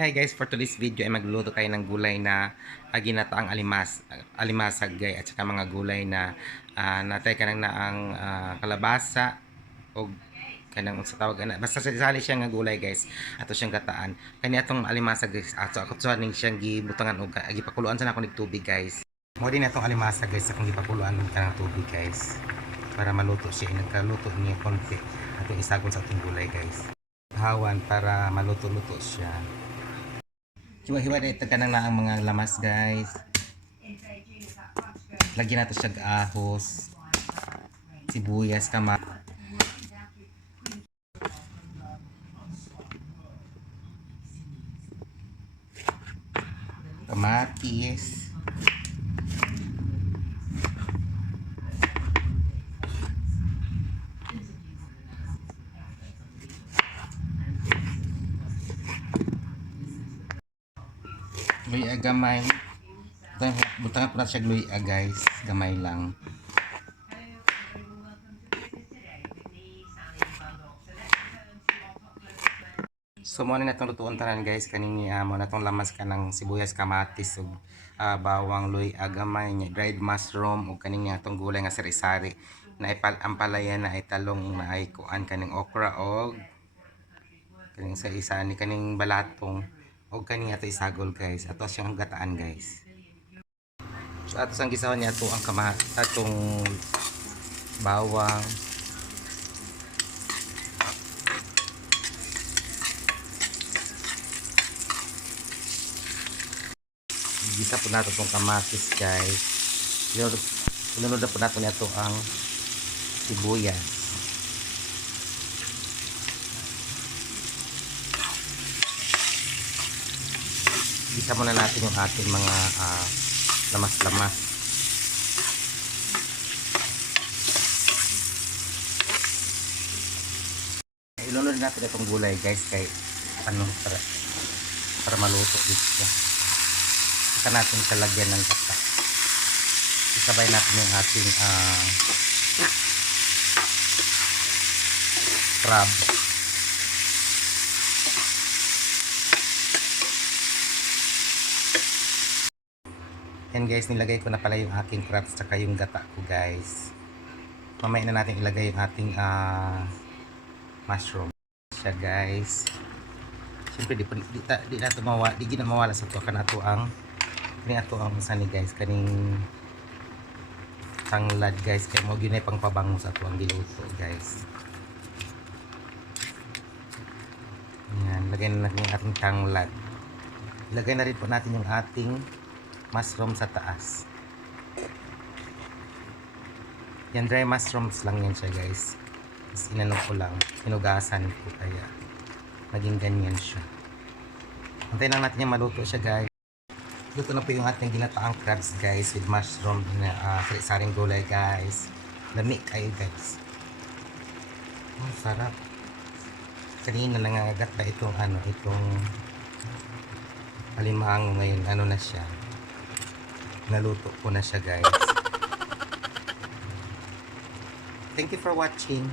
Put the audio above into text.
Hi guys, for today's video ay magluluto tayo ng gulay na ginataang alimasag guys, at saka mga gulay na natay kanang naang kalabasa o kanang sa tawag na basta sali siya nga gulay guys, ato siyang gataan kani atong alimasag guys. So ako sa ning siyang gibutangan og gipakuluan sa nako ning tubig guys. Mo din atong alimasag guys akong gipakuluan og kanang tubig guys para maluto siya. Nagkaluto niya konti atong isagol sa atong gulay guys, hawan para maluto-luto siya. Hiwa-hiwa na ito ka na ang mga lamas guys. Lagyan natin siya ahos, sibuyas, kamatis, luya gamay. Butangan po na siya luya guys, gamay lang. So mo na natong lutuon tanan guys, kanini mo natong lamas ka ng sibuyas, kamatis ug bawang, luya gamay, dried mushroom ug kanini atong gulay nga sari-sari na ampalaya na ay talong na ay kuan kaning okra og kaning sa isa ni kaning balatong og kaning ato isagol guys. Ato siyang gataan guys. So ato sang gisawan niya ato ang atong bawang, gisa po nato itong kamatis guys. Ilunod na po nato nito ang sibuyas. Gisa muna natin yung ating mga lamas-lamas. Ilunod natin itong gulay guys kay para maluto dito. Saka natin kalagyan ng kata. Isabay natin yung ating crab. Yan guys, nilagay ko na pala yung aking crab saka yung gata ko guys. Mamaya na natin ilagay yung ating mushroom siya guys. Siyempre di na mawala sa to kanato ang sani guys, kaning tanglad guys, kay mo gyud pang pabango sa ato ang giluto guys. Yan, lagay na natin yung ating tanglad. Ilagay na rin po natin yung ating mushroom sa taas. Yan, dry mushrooms lang yan siya guys. Tapos inano ko lang, hinugasan ko kaya naging ganyan siya. Antayin lang natin yung maluto siya guys. Luto na po yung ating ginataang crabs guys with mushroom na sari-saring gulay guys. Lamig kayo guys. Sarap. Kanina nangangagat pa itong itong alimango, ngayon na siya. Naluto ko na siya guys. Thank you for watching.